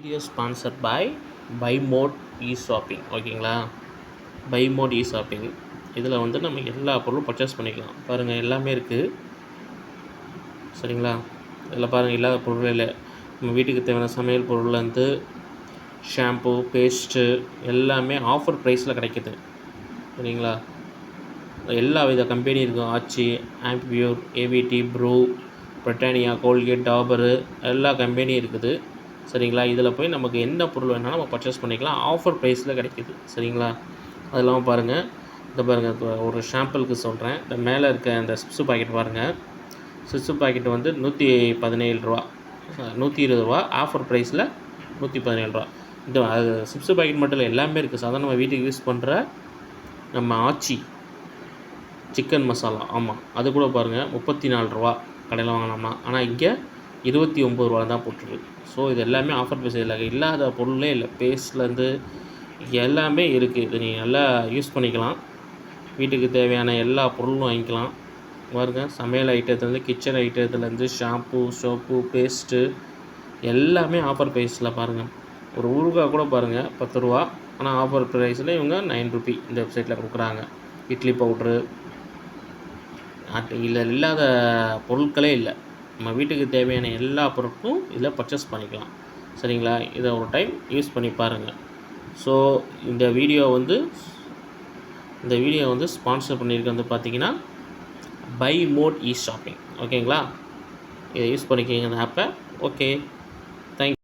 Video sponsor by mod shopping. ஓகேங்களா? By mod shopping இதில் வந்து நம்ம எல்லா பொருளும் பர்ச்சேஸ் பண்ணிக்கலாம். பாருங்கள், எல்லாமே இருக்குது. சரிங்களா? இதில் பாருங்கள், இல்லாத பொருளே இல்லை. நம்ம வீட்டுக்கு தேவையான சமையல் பொருள்லேருந்து ஷாம்பு, பேஸ்ட்டு எல்லாமே ஆஃபர் ப்ரைஸில் கிடைக்கிது. சரிங்களா? எல்லா வித கம்பெனி இருக்கும். Aachi, Ambi Pur, AVT, Bru, Britannia, Colgate, Dabur எல்லா கம்பெனியும் இருக்குது. சரிங்களா? இதில் போய் நமக்கு என்ன பொருள் வேணாலும் நம்ம பர்ச்சேஸ் பண்ணிக்கலாம். ஆஃபர் ப்ரைஸில் கிடைக்கிது. சரிங்களா? அது இல்லாமல் பாருங்கள், இந்த பாருங்கள், இப்போ ஒரு ஷாம்பிளுக்கு சொல்கிறேன். இந்த மேலே இருக்க இந்த சிப்ஸு பாக்கெட் பாருங்கள். சிப்ஸு பாக்கெட் வந்து ₹117, ₹120. ஆஃபர் ப்ரைஸில் ₹117. இந்த அது சிப்ஸு பாக்கெட் மட்டும் இல்லை, எல்லாமே இருக்குது. சாதாரண நம்ம வீட்டுக்கு யூஸ் பண்ணுற நம்ம ஆச்சி சிக்கன் மசாலா, ஆமாம், அது கூட பாருங்கள் ₹34 கடையில் வாங்கினோம்னா. ஆனால் இங்கே ₹29 தான் போட்டிருக்கு. ஸோ இது எல்லாமே ஆஃபர் ப்ரைஸ். இதில் இல்லாத பொருளே இல்லை. பேஸ்ட்லேருந்து எல்லாமே இருக்குது. இது நீங்கள் நல்லா யூஸ் பண்ணிக்கலாம். வீட்டுக்கு தேவையான எல்லா பொருளும் வாங்கிக்கலாம். பாருங்கள், சமையல் ஐட்டத்துலேருந்து கிச்சன் ஐட்டத்துலேருந்து ஷாம்பு, சோப்பு, பேஸ்ட்டு எல்லாமே ஆஃபர் ப்ரைஸில் பாருங்கள். ஒரு ஊறுகாய் கூட பாருங்கள் ₹10. ஆனால் ஆஃபர் ப்ரைஸில் இவங்க ₹9 இந்த வெப்சைட்டில் கொடுக்குறாங்க. இட்லி பவுட்ரு இதில் இல்லாத பொருட்களே இல்லை. நம்ம வீட்டுக்கு தேவையான எல்லா பொருட்களும் இதில் பர்ச்சேஸ் பண்ணிக்கலாம். சரிங்களா? இதை ஒரு டைம் யூஸ் பண்ணி பாருங்கள். ஸோ இந்த வீடியோ வந்து ஸ்பான்சர் பண்ணியிருக்க வந்து பார்த்திங்கன்னா பை மோட் ஷாப்பிங். ஓகேங்களா? இதை யூஸ் பண்ணிக்கிங்க இந்த ஆப்பை. Okay, thank you.